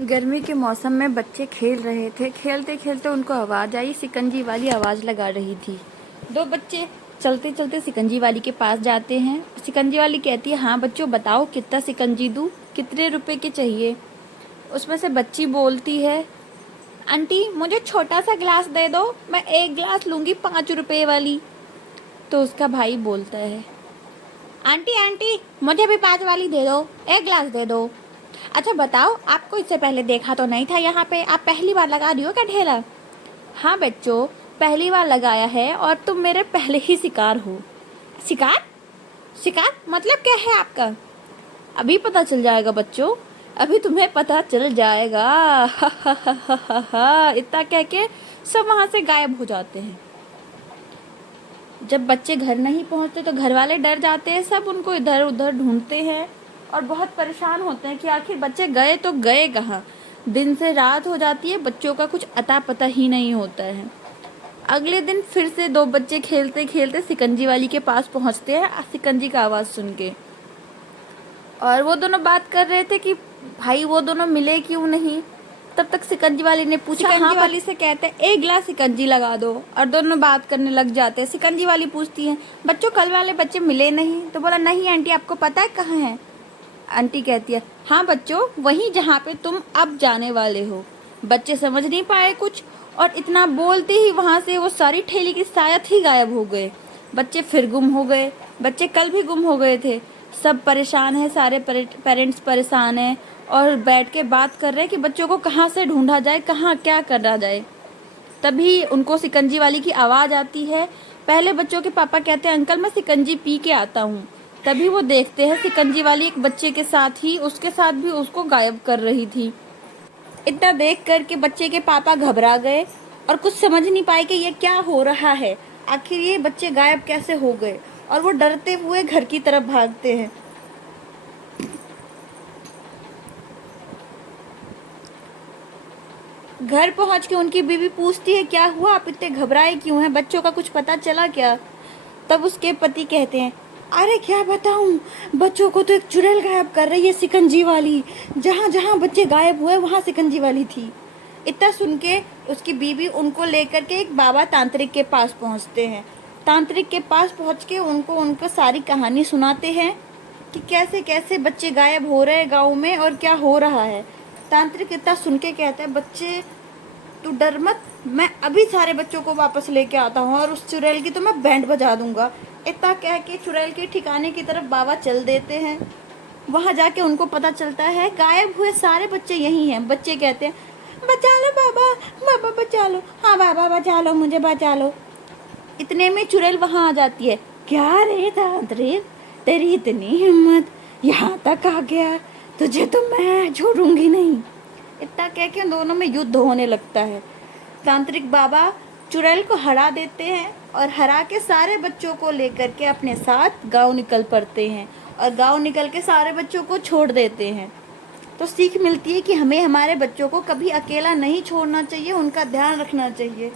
गर्मी के मौसम में बच्चे खेल रहे थे। खेलते खेलते उनको आवाज़ आई, शिकंजी वाली आवाज़ लगा रही थी। दो बच्चे चलते चलते शिकंजी वाली के पास जाते हैं। शिकंजी वाली कहती है, हाँ बच्चों बताओ कितना शिकंजी दूँ, कितने रुपए के चाहिए। उसमें से बच्ची बोलती है, आंटी मुझे छोटा सा गिलास दे दो, मैं एक गिलास लूँगी 5 रुपए वाली। तो उसका भाई बोलता है, आंटी आंटी मुझे भी 5 वाली दे दो, एक गिलास दे दो। अच्छा बताओ, आपको इससे पहले देखा तो नहीं था यहाँ पे, आप पहली बार लगा रही हो क्या ठेला? हाँ बच्चों, पहली बार लगाया है और तुम मेरे पहले ही शिकार हो। शिकार? शिकार मतलब क्या है आपका? अभी पता चल जाएगा बच्चों, अभी तुम्हें पता चल जाएगा। हा हा हा हा हा हा। इतना कह के सब वहाँ से गायब हो जाते हैं। जब बच्चे घर नहीं पहुँचते तो घर वाले डर जाते हैं, सब उनको इधर उधर ढूंढते हैं और बहुत परेशान होते हैं कि आखिर बच्चे गए तो गए कहाँ। दिन से रात हो जाती है, बच्चों का कुछ अता पता ही नहीं होता है। अगले दिन फिर से दो बच्चे खेलते खेलते शिकंजी वाली के पास पहुँचते हैं, शिकंजी का आवाज़ सुन के। और वो दोनों बात कर रहे थे कि भाई वो दोनों मिले क्यों नहीं। तब तक शिकंजी वाली ने पूछा, शिकंजी वाली से कहते हैं, एक गिलास शिकंजी लगा दो। और दोनों बात करने लग जाते हैं। शिकंजी वाली पूछती है, बच्चों कल वाले बच्चे मिले नहीं? तो बोला, नहीं आंटी, आपको पता है कहाँ है? आंटी कहती है, हाँ बच्चों, वहीं जहाँ पे तुम अब जाने वाले हो। बच्चे समझ नहीं पाए कुछ, और इतना बोलते ही वहाँ से वो सारी ठेली की शायद ही गायब हो गए। बच्चे फिर गुम हो गए। बच्चे कल भी गुम हो गए थे। सब परेशान हैं, सारे पेरेंट्स परेशान हैं और बैठ के बात कर रहे हैं कि बच्चों को कहाँ से ढूंढा जाए, कहाँ क्या करा जाए। तभी उनको शिकंजी वाली की आवाज़ आती है। पहले बच्चों के पापा कहते हैं, अंकल मैं शिकंजी पी के आता हूँ। तभी वो देखते हैं शिकंजी वाली एक बच्चे के साथ ही उसके साथ भी उसको गायब कर रही थी। इतना देख कर के बच्चे के पापा घबरा गए और कुछ समझ नहीं पाए कि ये क्या हो रहा है, आखिर ये बच्चे गायब कैसे हो गए। और वो डरते हुए घर की तरफ भागते हैं। घर पहुंच के उनकी बीवी पूछती है, क्या हुआ, आप इतने घबराए क्यों हैं, बच्चों का कुछ पता चला क्या? तब उसके पति कहते हैं, अरे क्या बताऊं, बच्चों को तो एक चुड़ैल गायब कर रही है, शिकंजी वाली। जहाँ जहाँ बच्चे गायब हुए वहाँ शिकंजी वाली थी। इतना सुन के उसकी बीवी उनको लेकर के एक बाबा तांत्रिक के पास पहुँचते हैं। तांत्रिक के पास पहुँच के उनको सारी कहानी सुनाते हैं कि कैसे कैसे बच्चे गायब हो रहे हैं गाँव में और क्या हो रहा है। तांत्रिक इतना सुन के कहता है, बच्चे तू डर मत, मैं अभी सारे बच्चों को वापस लेके आता हूँ और उस चुड़ैल की तो मैं बैंड बजा दूंगा। इतना कह के चुड़ैल के ठिकाने की तरफ बाबा चल देते हैं। वहाँ जाके उनको पता चलता है गायब हुए सारे बच्चे यही हैं। बच्चे कहते हैं, बचा लो बाबा, बाबा बचा लो, हाँ बाबा बचा लो, मुझे बचा लो। इतने में चुड़ैल वहाँ आ जाती है। क्या रे तांत्रिक, तेरी इतनी हिम्मत, यहाँ तक आ गया, तुझे तो मैं छोड़ूंगी नहीं। इतना कह के उन दोनों में युद्ध होने लगता है। तांत्रिक बाबा चुड़ैल को हरा देते हैं और हरा के सारे बच्चों को लेकर के अपने साथ गांव निकल पड़ते हैं और गांव निकल के सारे बच्चों को छोड़ देते हैं। तो सीख मिलती है कि हमें हमारे बच्चों को कभी अकेला नहीं छोड़ना चाहिए, उनका ध्यान रखना चाहिए।